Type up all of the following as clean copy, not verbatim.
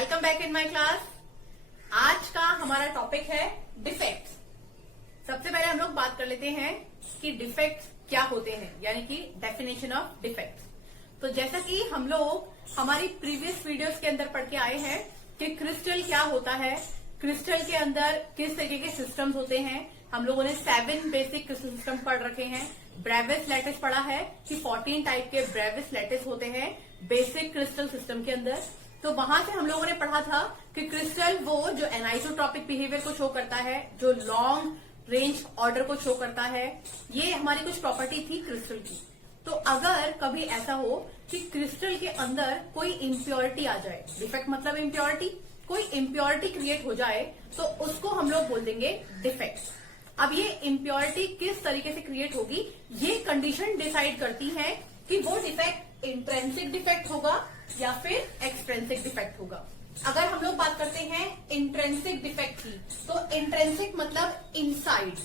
Welcome back in my class. आज का हमारा टॉपिक है डिफेक्ट्स। सबसे पहले हम लोग बात कर लेते हैं कि डिफेक्ट्स क्या होते हैं, यानी कि डेफिनेशन ऑफ डिफेक्ट्स। तो जैसा कि हम लोग हमारी प्रीवियस वीडियोस के अंदर पढ़ के आए हैं कि क्रिस्टल क्या होता है, क्रिस्टल के अंदर किस तरीके के सिस्टम्स होते हैं। हम लोगों ने 7 बेसिक क्रिस्टल सिस्टम पढ़ रखे हैं। ब्रेविस लैटिस पढ़ा है कि 14 टाइप के ब्रेविस लैटिस होते हैं बेसिक क्रिस्टल सिस्टम के अंदर। तो वहां से हम लोगों ने पढ़ा था कि क्रिस्टल वो जो एनाइसोट्रॉपिक बिहेवियर को शो करता है, जो लॉन्ग रेंज ऑर्डर को शो करता है, ये हमारी कुछ प्रॉपर्टी थी क्रिस्टल की। तो अगर कभी ऐसा हो कि क्रिस्टल के अंदर कोई इम्प्योरिटी आ जाए, डिफेक्ट मतलब इम्प्योरिटी, कोई इम्प्योरिटी क्रिएट हो जाए, तो उसको हम लोग बोल देंगे डिफेक्ट। अब ये इम्प्योरिटी किस तरीके से क्रिएट होगी, ये कंडीशन डिसाइड करती है कि वो डिफेक्ट इंट्रिंसिक डिफेक्ट होगा या फिर एक्सट्रिंसिक डिफेक्ट होगा। अगर हम लोग बात करते हैं इंट्रिंसिक डिफेक्ट की, तो इंट्रिंसिक मतलब इनसाइड,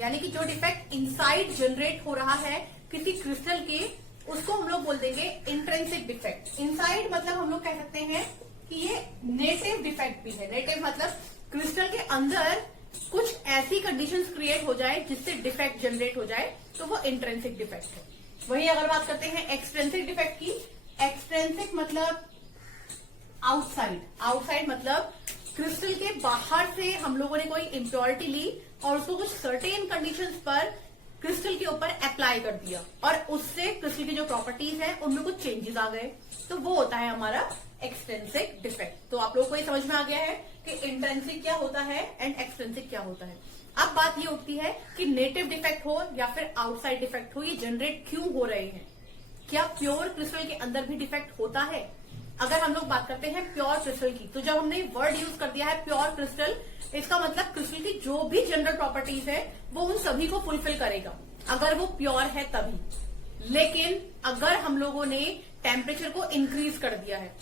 यानी कि जो डिफेक्ट इनसाइड जनरेट हो रहा है किसी क्रिस्टल के, उसको हम लोग बोल देंगे इंट्रिंसिक डिफेक्ट। इनसाइड मतलब हम लोग कह सकते हैं कि ये नेटिव डिफेक्ट भी है। नेटिव मतलब क्रिस्टल के अंदर कुछ ऐसी कंडीशंस क्रिएट हो जाए जिससे डिफेक्ट जनरेट हो जाए, तो वो इंट्रिंसिक डिफेक्ट है। वही अगर बात करते हैं एक्सट्रिंसिक डिफेक्ट की, एक्सट्रिंसिक मतलब आउटसाइड। आउटसाइड मतलब क्रिस्टल के बाहर से हम लोगों ने कोई इम्प्योरिटी ली और उसको कुछ सर्टेन कंडीशंस पर क्रिस्टल के ऊपर अप्लाई कर दिया और उससे क्रिस्टल की जो प्रॉपर्टीज हैं उनमें कुछ चेंजेस आ गए, तो वो होता है हमारा एक्सट्रिंसिक डिफेक्ट। तो आप लोगों को ये समझ में आ गया है कि इंट्रिंसिक क्या होता है एंड एक्सट्रिंसिक क्या होता है। अब बात ये उठती है कि नेटिव डिफेक्ट हो या फिर आउटसाइड डिफेक्ट हो, ये जनरेट क्यों हो रहे हैं। क्या प्योर क्रिस्टल के अंदर भी डिफेक्ट होता है? अगर हम लोग बात करते हैं प्योर क्रिस्टल की, तो जब हमने वर्ड यूज कर दिया है प्योर क्रिस्टल, इसका मतलब क्रिस्टल की जो भी जनरल प्रॉपर्टीज है वो उन सभी को फुलफिल करेगा अगर वो प्योर है तभी। लेकिन अगर हम लोगों ने टेम्परेचर को इंक्रीज कर दिया है,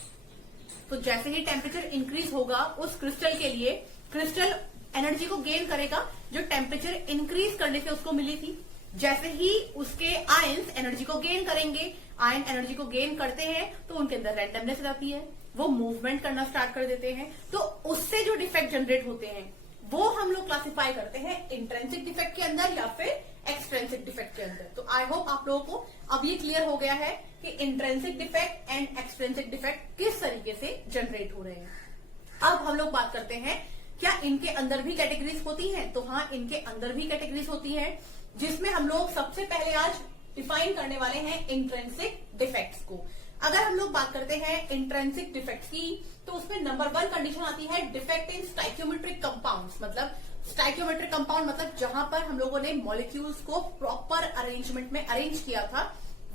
तो जैसे ही टेम्परेचर इंक्रीज होगा उस क्रिस्टल के लिए, क्रिस्टल एनर्जी को गेन करेगा जो टेम्परेचर इंक्रीज करने से उसको मिली थी। जैसे ही उसके आयंस एनर्जी को गेन करेंगे, आयन एनर्जी को गेन करते हैं तो उनके अंदर रैंडमनेस रहती है, वो मूवमेंट करना स्टार्ट कर देते हैं, तो उससे जो डिफेक्ट जनरेट होते हैं वो हम लोग क्लासिफाई करते हैं इंट्रिंसिक डिफेक्ट के अंदर या फिर एक्सट्रिंसिक डिफेक्ट के अंदर। तो आई होप आप लोगों को अब ये क्लियर हो गया है कि intrinsic defect and extrinsic defect किस तरीके से जनरेट हो रहे हैं। अब हम लोग बात करते हैं क्या इनके अंदर भी कैटेगरीज होती हैं। तो हाँ, इनके अंदर भी कैटेगरीज होती हैं, जिसमें हम लोग सबसे पहले आज डिफाइन करने वाले हैं इंट्रिंसिक डिफेक्ट्स को। अगर हम लोग बात करते हैं इंट्रिंसिक डिफेक्ट्स की, तो उसमें नंबर 1 कंडीशन आती है डिफेक्ट इन स्टाइक्योमेट्रिक कंपाउंड्स। मतलब स्टाइक्योमेट्रिक कंपाउंड मतलब जहां पर हम लोगों ने मॉलिक्यूल्स को प्रॉपर अरेंजमेंट में अरेंज किया था,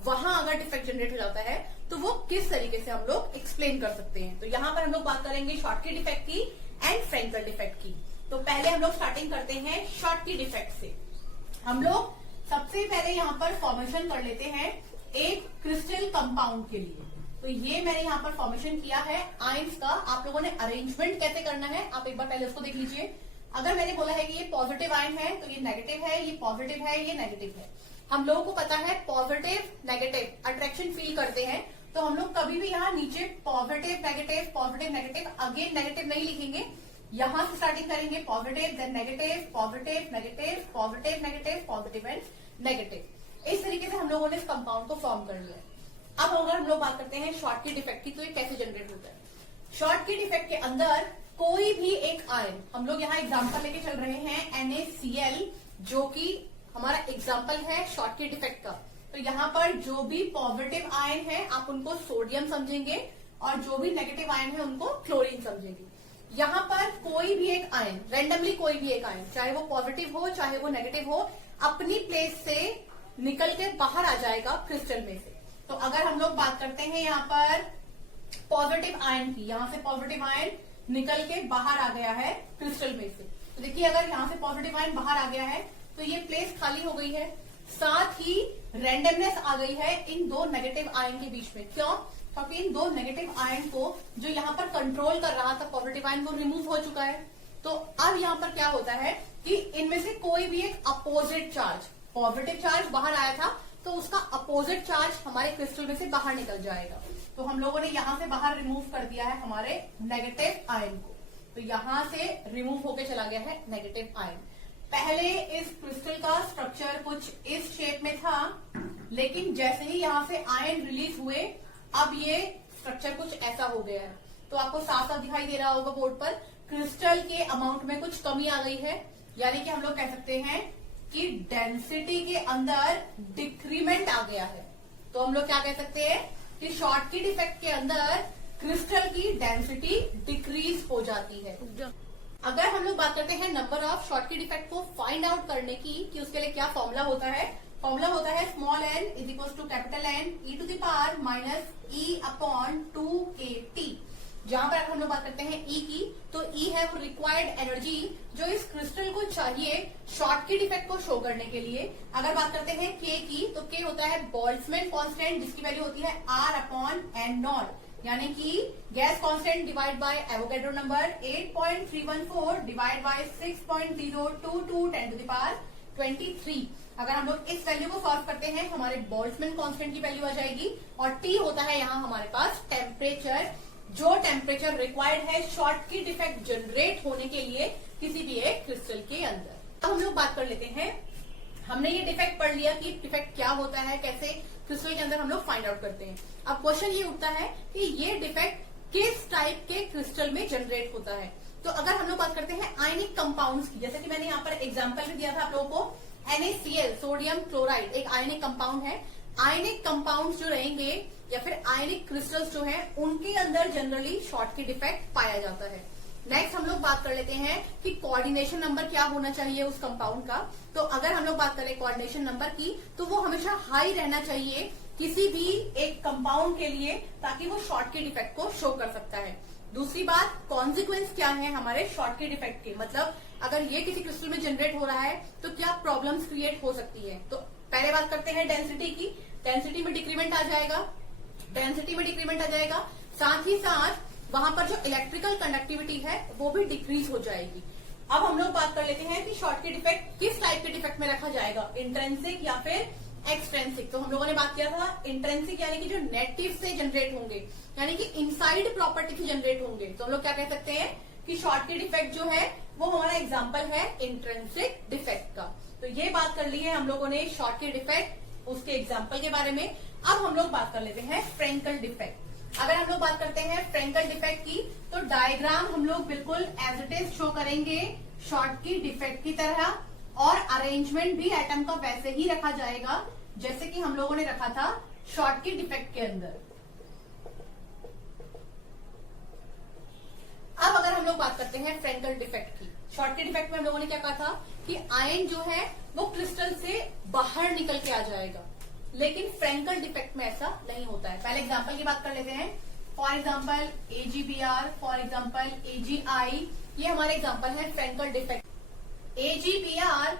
वहां अगर डिफेक्ट जनरेट हो जाता है तो वो किस तरीके से हम लोग एक्सप्लेन कर सकते हैं। तो यहां पर हम लोग बात करेंगे शॉर्टकी डिफेक्ट की एंड फ्रेंकल डिफेक्ट की। तो पहले हम लोग स्टार्टिंग करते हैं शॉर्टकी डिफेक्ट से। हम लोग सबसे पहले यहाँ पर फॉर्मेशन कर लेते हैं एक क्रिस्टल कंपाउंड के लिए। तो ये मैंने यहाँ पर फॉर्मेशन किया है आयंस का। आप लोगों ने अरेंजमेंट कैसे करना है आप एक बार पहले उसको देख लीजिए। अगर मैंने बोला है कि ये पॉजिटिव आयन है तो ये नेगेटिव है, ये पॉजिटिव है, ये नेगेटिव है। हम लोगों को पता है पॉजिटिव नेगेटिव अट्रैक्शन फील करते हैं, तो हम लोग कभी भी यहाँ नीचे पॉजिटिव नेगेटिव अगेन नेगेटिव नहीं लिखेंगे। यहां से स्टार्टिंग करेंगे positive, then negative, positive negative, positive negative, positive and negative. इस तरीके से हम लोगों ने इस कंपाउंड को फॉर्म कर लिया। अब अगर हम लोग बात करते हैं शॉर्टकी डिफेक्ट की, तो ये कैसे जनरेट होता है। शॉर्टकी डिफेक्ट के अंदर कोई भी एक आयन, हम लोग यहाँ एग्जाम्पल लेके चल रहे हैं NaCl, जो कि हमारा एग्जाम्पल है शॉर्टकी डिफेक्ट का। तो यहाँ पर जो भी पॉजिटिव आयन है आप उनको सोडियम समझेंगे और जो भी नेगेटिव आयन है उनको क्लोरीन समझेंगे। यहाँ पर कोई भी एक आयन, रैंडमली कोई भी एक आयन, चाहे वो पॉजिटिव हो चाहे वो नेगेटिव हो, अपनी प्लेस से निकल के बाहर आ जाएगा क्रिस्टल में से। तो अगर हम लोग बात करते हैं यहाँ पर पॉजिटिव आयन की, यहाँ से पॉजिटिव आयन निकल के बाहर आ गया है क्रिस्टल में से। तो देखिए अगर यहाँ से पॉजिटिव आयन बाहर आ गया है तो ये प्लेस खाली हो गई है, साथ ही रैंडमनेस आ गई है इन दो नेगेटिव आयन के बीच में। क्यों? क्योंकि इन दो नेगेटिव आयन को जो यहाँ पर कंट्रोल कर रहा था पॉजिटिव आयन, वो रिमूव हो चुका है। तो अब यहाँ पर क्या होता है कि इनमें से कोई भी एक अपोजिट चार्ज, पॉजिटिव चार्ज बाहर आया था तो उसका अपोजिट चार्ज हमारे क्रिस्टल में से बाहर निकल जाएगा। तो हम लोगों ने यहां से बाहर रिमूव कर दिया है हमारे नेगेटिव आयन को, तो यहां से रिमूव होके चला गया है नेगेटिव आयन। पहले इस क्रिस्टल का स्ट्रक्चर कुछ इस शेप में था, लेकिन जैसे ही यहां से आयन रिलीज हुए अब ये स्ट्रक्चर कुछ ऐसा हो गया है। तो आपको साफ साफ दिखाई दे रहा होगा बोर्ड पर, क्रिस्टल के अमाउंट में कुछ कमी आ गई है, यानी कि हम लोग कह सकते हैं कि डेंसिटी के अंदर डिक्रीमेंट आ गया है। तो हम लोग क्या कह सकते हैं कि शॉर्टकिट इफेक्ट के अंदर क्रिस्टल की डेंसिटी डिक्रीज हो जाती है। अगर हम लोग बात करते हैं नंबर ऑफ शॉर्टकिट इफेक्ट को फाइंड आउट करने की, कि उसके लिए क्या फॉर्मूला होता है, फॉर्मूला होता है small n is equal to capital N e to the power minus e upon 2kT। जहां पर हम लोग बात करते हैं E की, तो E है वो रिक्वायर्ड एनर्जी जो इस क्रिस्टल को चाहिए शॉर्टकिट इफेक्ट को शो करने के लिए। अगर बात करते हैं K की, तो K होता है बोल्ट्जमैन कांस्टेंट जिसकी वैल्यू होती है R अपॉन N नॉट, यानी कि gas constant divide by Avogadro number 8.314 divide by 6.022 10 to the power 23। अगर हम लोग इस वैल्यू को सॉल्व करते हैं हमारे बोल्ट्जमैन कांस्टेंट की वैल्यू आ जाएगी, और T होता है यहाँ हमारे पास टेम्परेचर, जो टेम्परेचर रिक्वायर्ड है शॉर्टकिट इफेक्ट जनरेट होने के लिए किसी भी एक क्रिस्टल के अंदर। अब हम लोग बात कर लेते हैं, हमने ये डिफेक्ट पढ़ लिया कि डिफेक्ट क्या होता है, कैसे क्रिस्टल के अंदर हम लोग फाइंड आउट करते हैं। अब क्वेश्चन ये उठता है कि ये डिफेक्ट किस टाइप के क्रिस्टल में जनरेट होता है। तो अगर हम लोग बात करते हैं आयनिक कंपाउंड्स की, जैसे कि मैंने यहाँ पर एग्जांपल भी दिया था आप लोगों को, NaCl सोडियम क्लोराइड एक आयनिक कंपाउंड है। आयनिक कंपाउंड्स जो रहेंगे या फिर आयनिक क्रिस्टल्स जो हैं उनके अंदर जनरली शॉर्टकिट इफेक्ट पाया जाता है। नेक्स्ट हम लोग बात कर लेते हैं कि कोऑर्डिनेशन नंबर क्या होना चाहिए उस कंपाउंड का। तो अगर हम लोग बात करें कोऑर्डिनेशन नंबर की, तो वो हमेशा हाई रहना चाहिए किसी भी एक कंपाउंड के लिए, ताकि वो शॉर्टकिट इफेक्ट को शो कर सकता है। दूसरी बात, कॉन्सिक्वेंस क्या है हमारे शॉर्टकिट इफेक्ट के, मतलब अगर ये किसी क्रिस्टल में जनरेट हो रहा है तो क्या प्रॉब्लम्स क्रिएट हो सकती है। तो पहले बात करते हैं डेंसिटी की, डेंसिटी में डिक्रीमेंट आ जाएगा, डेंसिटी में डिक्रीमेंट आ जाएगा, साथ ही साथ वहां पर जो इलेक्ट्रिकल कंडक्टिविटी है वो भी डिक्रीज हो जाएगी। अब हम लोग बात कर लेते हैं कि शॉर्टकिट इफेक्ट किस टाइप के डिफेक्ट में रखा जाएगा, इंट्रिंसिक या फिर एक्सट्रिंसिक। तो हम लोगों ने बात किया था इंट्रिंसिक यानी कि जो नेटिव से जनरेट होंगे, यानी कि इनसाइड प्रॉपर्टी से जनरेट होंगे, तो हम लोग क्या कह सकते हैं कि शॉर्टकिट इफेक्ट जो है वो हमारा एग्जाम्पल है इंट्रिंसिक डिफेक्ट का। तो ये बात कर ली है हम लोगों ने शॉर्टकिट इफेक्ट, उसके एग्जाम्पल के बारे में। अब हम लोग बात कर लेते हैं फ्रेंकल डिफेक्ट। अगर हम लोग बात करते हैं फ्रेंकल डिफेक्ट की, तो डायग्राम हम लोग बिल्कुल एज इट इज शो करेंगे शॉर्टकिट डिफेक्ट की तरह, और अरेंजमेंट भी एटम का वैसे ही रखा जाएगा जैसे कि हम लोगों ने रखा था शॉर्टकिट डिफेक्ट के अंदर। अब अगर हम लोग बात करते हैं फ्रेंकल डिफेक्ट की, शॉर्टकिट डिफेक्ट में हम लोगों ने क्या कहा था कि आयन जो है वो क्रिस्टल से बाहर निकल के आ जाएगा, लेकिन फ्रेंकल डिफेक्ट में ऐसा नहीं होता है। पहले एग्जांपल की बात कर लेते हैं। For example AgBr, for example AgI, ये हमारे एग्जांपल है फ्रेंकल डिफेक्ट। AgBr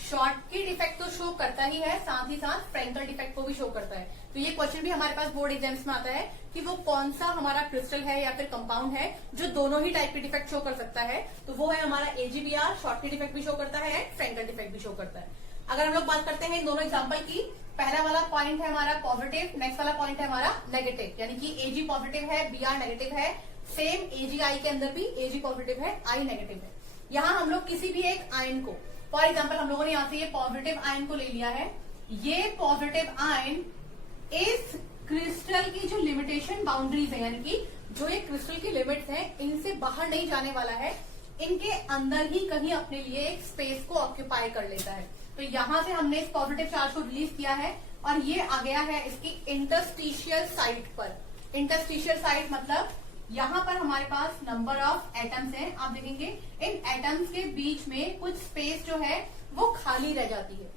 शॉर्टकिट इफेक्ट तो शो करता ही है, साथ ही साथ फ्रेंकल डिफेक्ट को भी शो करता है। तो ये क्वेश्चन भी हमारे पास बोर्ड एग्जाम्स में आता है कि वो कौन सा हमारा क्रिस्टल है या फिर कंपाउंड है जो दोनों ही टाइप के डिफेक्ट शो कर सकता है। तो वो है हमारा AgBr, शॉर्टकिट डिफेक्ट भी शो करता है एंड फ्रेंकल डिफेक्ट भी शो करता है। अगर हम लोग बात करते हैं इन दोनों एग्जाम्पल की, पहला वाला पॉइंट है हमारा पॉजिटिव, नेक्स्ट वाला पॉइंट है हमारा नेगेटिव, यानी कि Ag पॉजिटिव है, Br नेगेटिव है। सेम AgI के अंदर भी Ag पॉजिटिव है, I नेगेटिव है। यहाँ हम लोग किसी भी एक आयन को, फॉर एग्जाम्पल हम लोगों ने यहाँ से ये पॉजिटिव आयन को ले लिया है। ये पॉजिटिव आयन इस क्रिस्टल की जो लिमिटेशन बाउंड्रीज है, यानी कि जो ये क्रिस्टल की लिमिट्स हैं, इनसे बाहर नहीं जाने वाला है, इनके अंदर ही कहीं अपने लिए एक स्पेस को ऑक्यूपाई कर लेता है। तो यहां से हमने इस पॉजिटिव चार्ज को रिलीज किया है और ये आ गया है इसकी इंटरस्टिशियल साइट पर। इंटरस्टिशियल साइट मतलब यहाँ पर हमारे पास नंबर ऑफ एटम्स हैं। आप देखेंगे इन एटम्स के बीच में कुछ स्पेस जो है वो खाली रह जाती है।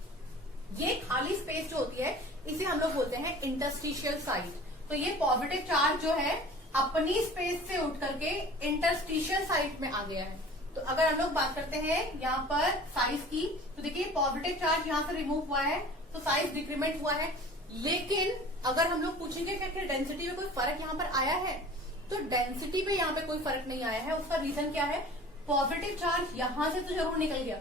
ये खाली स्पेस जो होती है इसे हम लोग बोलते हैं इंटरस्टिशियल साइट। तो ये पॉजिटिव चार्ज जो है अपनी स्पेस से उठ करके इंटरस्टिशियल साइट में आ गया है। तो अगर हम लोग बात करते हैं यहाँ पर साइज की, तो देखिए पॉजिटिव चार्ज यहाँ से रिमूव हुआ है तो साइज डिक्रीमेंट हुआ है। लेकिन अगर हम लोग पूछेंगे कि डेंसिटी में कोई फर्क यहाँ पर आया है, तो डेंसिटी पे यहाँ पे कोई फर्क नहीं आया है। उसका रीजन क्या है, पॉजिटिव चार्ज यहाँ से तो जरूर निकल गया,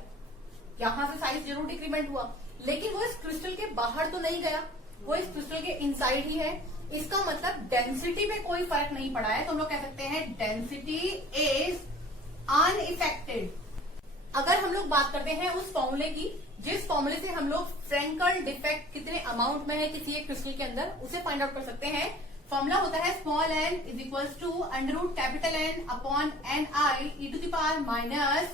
यहाँ से साइज जरूर डिक्रीमेंट हुआ, लेकिन वो इस क्रिस्टल के बाहर तो नहीं गया, वो इस क्रिस्टल के इनसाइड ही है। इसका मतलब डेंसिटी में कोई फर्क नहीं पड़ा है, तो हम लोग कह सकते हैं डेंसिटी इज अनइफेक्टेड। अगर हम लोग बात करते हैं उस फॉर्मूले की जिस फॉर्मूले से हम लोग फ्रेंकल डिफेक्ट कितने अमाउंट में है किसी एक क्रिस्टल के अंदर, उसे फाइंड आउट कर सकते हैं। फॉर्मूला होता है small n is equals to under root capital N upon n i e to the power minus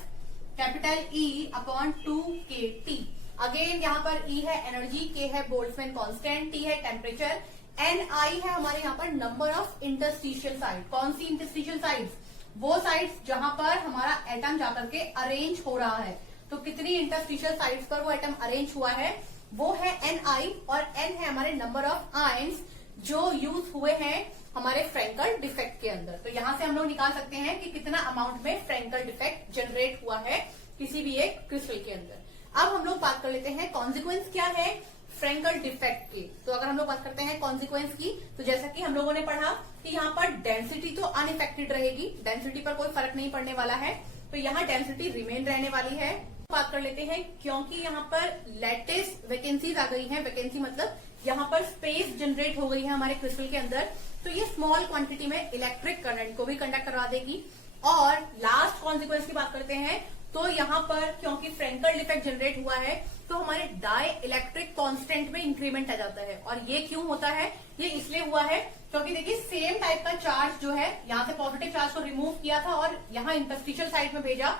capital E upon 2kT। Again यहाँ पर E है एनर्जी, K है बोल्ट्जमैन कांस्टेंट, T है टेम्परेचर, एन आई है हमारे यहाँ पर number of interstitial side. कौन सी इंटरस्टिशियल साइड्स? वो साइड्स जहां पर हमारा एटम जाकर के अरेंज हो रहा है। तो कितनी इंटरस्टिशियल साइड्स पर वो एटम अरेंज हुआ है वो है एन आई, और एन है हमारे नंबर ऑफ आयंस जो यूज हुए हैं हमारे फ्रेंकल डिफेक्ट के अंदर। तो यहां से हम लोग निकाल सकते हैं कि कितना अमाउंट में फ्रेंकल डिफेक्ट जनरेट हुआ है किसी भी एक क्रिस्टल के अंदर। अब हम लोग बात कर लेते हैं कॉन्सिक्वेंस क्या है फ्रेंकल डिफेक्ट की। तो अगर हम लोग बात करते हैं कॉन्सिक्वेंस की, तो जैसा कि हम लोगों ने पढ़ा कि यहाँ पर डेंसिटी तो अनइफेक्टेड रहेगी, डेंसिटी पर कोई फर्क नहीं पड़ने वाला है, तो यहाँ डेंसिटी रिमेन रहने वाली है। बात कर लेते हैं क्योंकि यहाँ पर लेटेस वैकेंसीज आ गई हैं, वैकेंसी मतलब यहाँ पर स्पेस जनरेट हो गई है हमारे क्रिस्टल के अंदर, तो ये स्मॉल क्वांटिटी में इलेक्ट्रिक करंट को भी कंडक्ट करवा देगी। और लास्ट कॉन्सिक्वेंस की बात करते हैं तो यहाँ पर क्योंकि फ्रेंकल डिफेक्ट जनरेट हुआ है तो हमारे डाई इलेक्ट्रिक कांस्टेंट में इंक्रीमेंट आ जाता है। और ये क्यों होता है? ये इसलिए हुआ है क्योंकि देखिए सेम टाइप का चार्ज जो है यहाँ से पॉजिटिव चार्ज को रिमूव किया था और यहाँ इंटरस्टिशियल साइड में भेजा,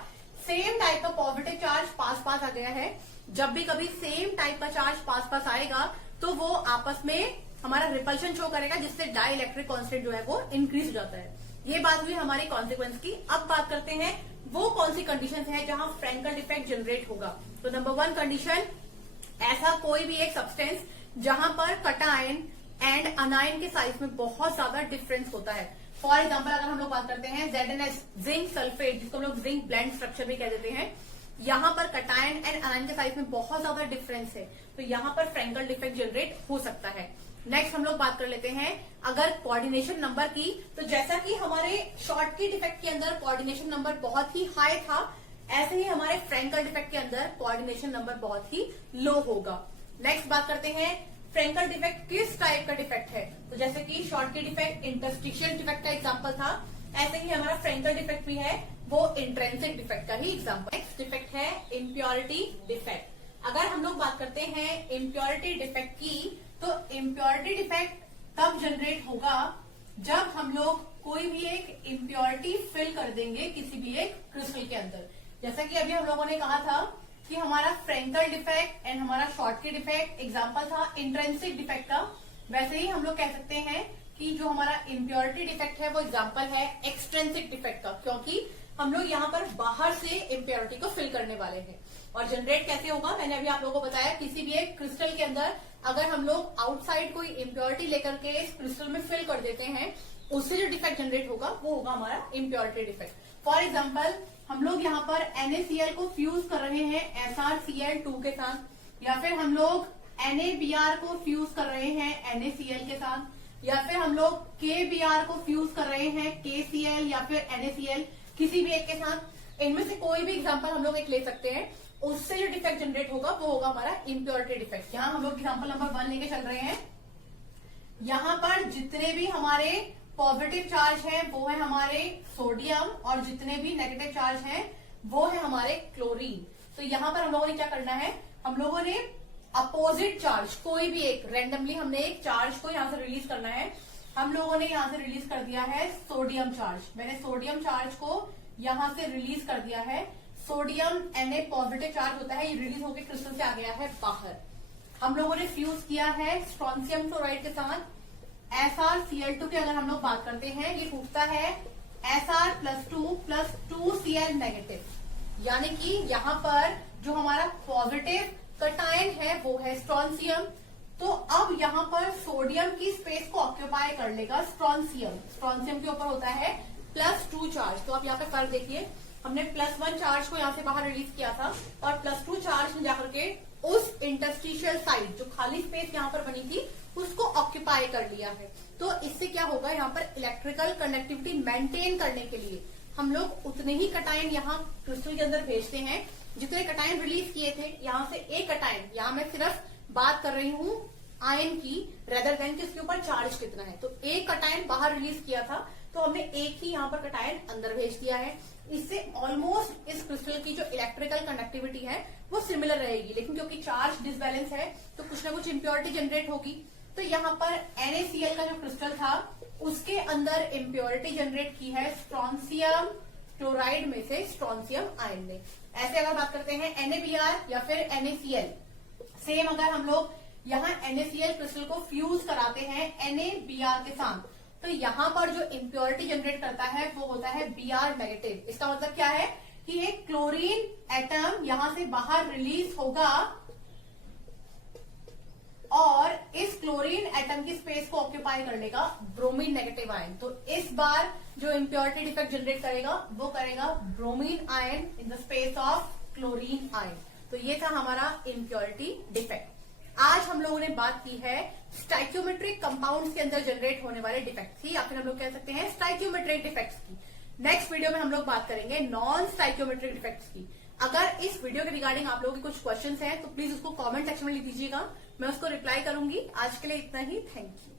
सेम टाइप का पॉजिटिव चार्ज पास पास आ गया है। जब भी कभी सेम टाइप का चार्ज पास पास आएगा तो वो आपस में हमारा रिपल्शन शो करेगा, जिससे डाई इलेक्ट्रिक कांस्टेंट जो है वो इंक्रीज हो जाता है। ये बात हुई हमारी कॉन्सिक्वेंस की। अब बात करते हैं वो कौन सी कंडीशन है जहां फ्रेंकल डिफेक्ट जनरेट होगा। तो नंबर 1 कंडीशन, ऐसा कोई भी एक सब्सटेंस जहां पर कटायन एंड अनायन के साइज में बहुत ज्यादा डिफरेंस होता है। फॉर एग्जाम्पल अगर हम लोग बात करते हैं ZnS जिंक सल्फेट, जिसको हम लोग जिंक ब्लेंड स्ट्रक्चर भी कह देते हैं, यहाँ पर कटायन एंड अनायन के साइज में बहुत ज्यादा डिफरेंस है, तो यहाँ पर फ्रेंकल डिफेक्ट जनरेट हो सकता है। नेक्स्ट हम लोग बात कर लेते हैं अगर कोऑर्डिनेशन नंबर की, तो जैसा कि हमारे शॉर्टकी डिफेक्ट के अंदर कोऑर्डिनेशन नंबर बहुत ही हाई था, ऐसे ही हमारे फ्रेंकल डिफेक्ट के अंदर कोऑर्डिनेशन नंबर बहुत ही लो होगा। नेक्स्ट बात करते हैं फ्रेंकल डिफेक्ट किस टाइप का डिफेक्ट है। तो जैसे कि शॉर्टकी डिफेक्ट इंटरस्टिशियल डिफेक्ट का एग्जांपल था, ऐसे ही हमारा फ्रेंकल डिफेक्ट भी है वो इंट्रिंसिक डिफेक्ट का ही एग्जांपल। नेक्स्ट डिफेक्ट है इम्प्योरिटी डिफेक्ट। अगर हम लोग बात करते हैं इम्प्योरिटी डिफेक्ट की, तो इम्प्योरिटी डिफेक्ट तब जनरेट होगा जब हम लोग कोई भी एक इम्प्योरिटी फिल कर देंगे किसी भी एक क्रिस्टल के अंदर। जैसा कि अभी हम लोगों ने कहा था कि हमारा फ्रेंकल डिफेक्ट एंड हमारा शॉर्टकी डिफेक्ट एग्जांपल था इंट्रिंसिक डिफेक्ट का, वैसे ही हम लोग कह सकते हैं कि जो हमारा इम्प्योरिटी डिफेक्ट है वो एग्जांपल है एक्सट्रिंसिक डिफेक्ट का, क्योंकि हम लोग यहाँ पर बाहर से इम्प्योरिटी को फिल करने वाले हैं। और जनरेट कैसे होगा, मैंने अभी आप लोगों को बताया, किसी भी एक क्रिस्टल के अंदर अगर हम लोग आउटसाइड कोई इम्प्योरिटी लेकर के इस क्रिस्टल में फिल कर देते हैं, उससे जो डिफेक्ट जनरेट होगा वो होगा हमारा इम्प्योरिटी डिफेक्ट। फॉर एग्जाम्पल हम लोग यहाँ पर NaCl को फ्यूज कर रहे हैं SrCl2 के साथ, या फिर हम लोग NaBr को फ्यूज कर रहे हैं NaCl के साथ, या फिर हम लोग KBr को फ्यूज कर रहे हैं KCl या फिर NaCl, किसी भी एक के साथ। इनमें से कोई भी एग्जांपल हम लोग एक ले सकते हैं, उससे जो डिफेक्ट जनरेट होगा वो होगा हमारा इम्प्योरिटी डिफेक्ट। यहाँ हम लोग एग्जांपल नंबर 1 लेके चल रहे हैं। यहाँ पर जितने भी हमारे पॉजिटिव चार्ज है वो है हमारे सोडियम, और जितने भी नेगेटिव चार्ज है वो है हमारे क्लोरीन। तो यहाँ पर हम लोगों ने क्या करना है, हम लोगों ने अपोजिट चार्ज कोई भी एक रेंडमली हमने एक चार्ज को यहाँ से रिलीज करना है। हम लोगों ने यहाँ से रिलीज कर दिया है सोडियम चार्ज, मैंने सोडियम चार्ज को यहाँ से रिलीज कर दिया है। सोडियम Na पॉजिटिव चार्ज होता है, ये रिलीज होकर क्रिस्टल से आ गया है बाहर। हम लोगों ने फ्यूज किया है स्ट्रोंशियम क्लोराइड के साथ SrCl2 की। अगर हम लोग बात करते हैं ये टूटता है Sr+2+2Cl नेगेटिव, यानी कि यहाँ पर जो हमारा पॉजिटिव कटायन है वो है स्ट्रोंशियम। तो अब यहाँ पर सोडियम की स्पेस को ऑक्यूपाई कर लेगा स्ट्रोंशियम। स्ट्रोंशियम के ऊपर होता है +2 चार्ज। तो आप यहाँ पे फर्क देखिए, हमने +1 चार्ज को यहाँ से बाहर रिलीज किया था और +2 चार्ज में जाकर के उस इंटरस्टिशियल साइड जो खाली स्पेस यहाँ पर बनी थी उसको ऑक्यूपाई कर लिया है। तो इससे क्या होगा, यहाँ पर इलेक्ट्रिकल कंडक्टिविटी मेंटेन करने के लिए हम लोग उतने ही कटायन यहाँ क्रिस्टल के अंदर भेजते हैं जितने कटायन रिलीज किए थे यहां से एक कटायन, यहां मैं सिर्फ बात कर रही हूं आयन की रेदर देन कि उसके ऊपर चार्ज कितना है। तो एक कटायन बाहर रिलीज किया था तो हमने एक ही यहां पर कटायन अंदर भेज दिया है। इससे ऑलमोस्ट इस क्रिस्टल की जो इलेक्ट्रिकल कंडक्टिविटी है वो सिमिलर रहेगी, लेकिन क्योंकि चार्ज डिसबैलेंस है तो कुछ ना कुछ इम्प्योरिटी जनरेट होगी। तो यहाँ पर NaCl का जो क्रिस्टल था उसके अंदर इम्प्योरिटी जनरेट की है स्ट्रोंशियम क्लोराइड में से स्ट्रोंशियम आयन ने। ऐसे अगर बात करते हैं NaBr या फिर NaCl, सेम अगर हम लोग यहाँ NaCl क्रिस्टल को फ्यूज कराते हैं NaBr के साथ, तो यहाँ पर जो इम्प्योरिटी जनरेट करता है वो होता है Br नेगेटिव। इसका मतलब क्या है कि एक क्लोरीन एटम यहां से बाहर रिलीज होगा और इस क्लोरीन एटम की स्पेस को ऑक्यूपाई कर लेगा ब्रोमीन नेगेटिव आयन। तो इस बार जो इम्प्योरिटी डिफेक्ट जनरेट करेगा वो करेगा bromine ion in the space of chlorine ion. तो ये था हमारा इम्प्योरिटी डिफेक्ट। आज हम लोगों ने बात की है स्टाइक्योमेट्रिक कंपाउंड्स के अंदर जनरेट होने वाले डिफेक्ट्स की, या फिर हम लोग कह सकते हैं स्टाइक्योमेट्रिक डिफेक्ट्स की। नेक्स्ट वीडियो में हम लोग बात करेंगे नॉन स्टाइक्योमेट्रिक डिफेक्ट्स की। अगर इस वीडियो के रिगार्डिंग आप लोगों के कुछ क्वेश्चंस हैं तो प्लीज उसको कमेंट सेक्शन में लिख दीजिएगा, मैं उसको रिप्लाई करूंगी। आज के लिए इतना ही, थैंक यू।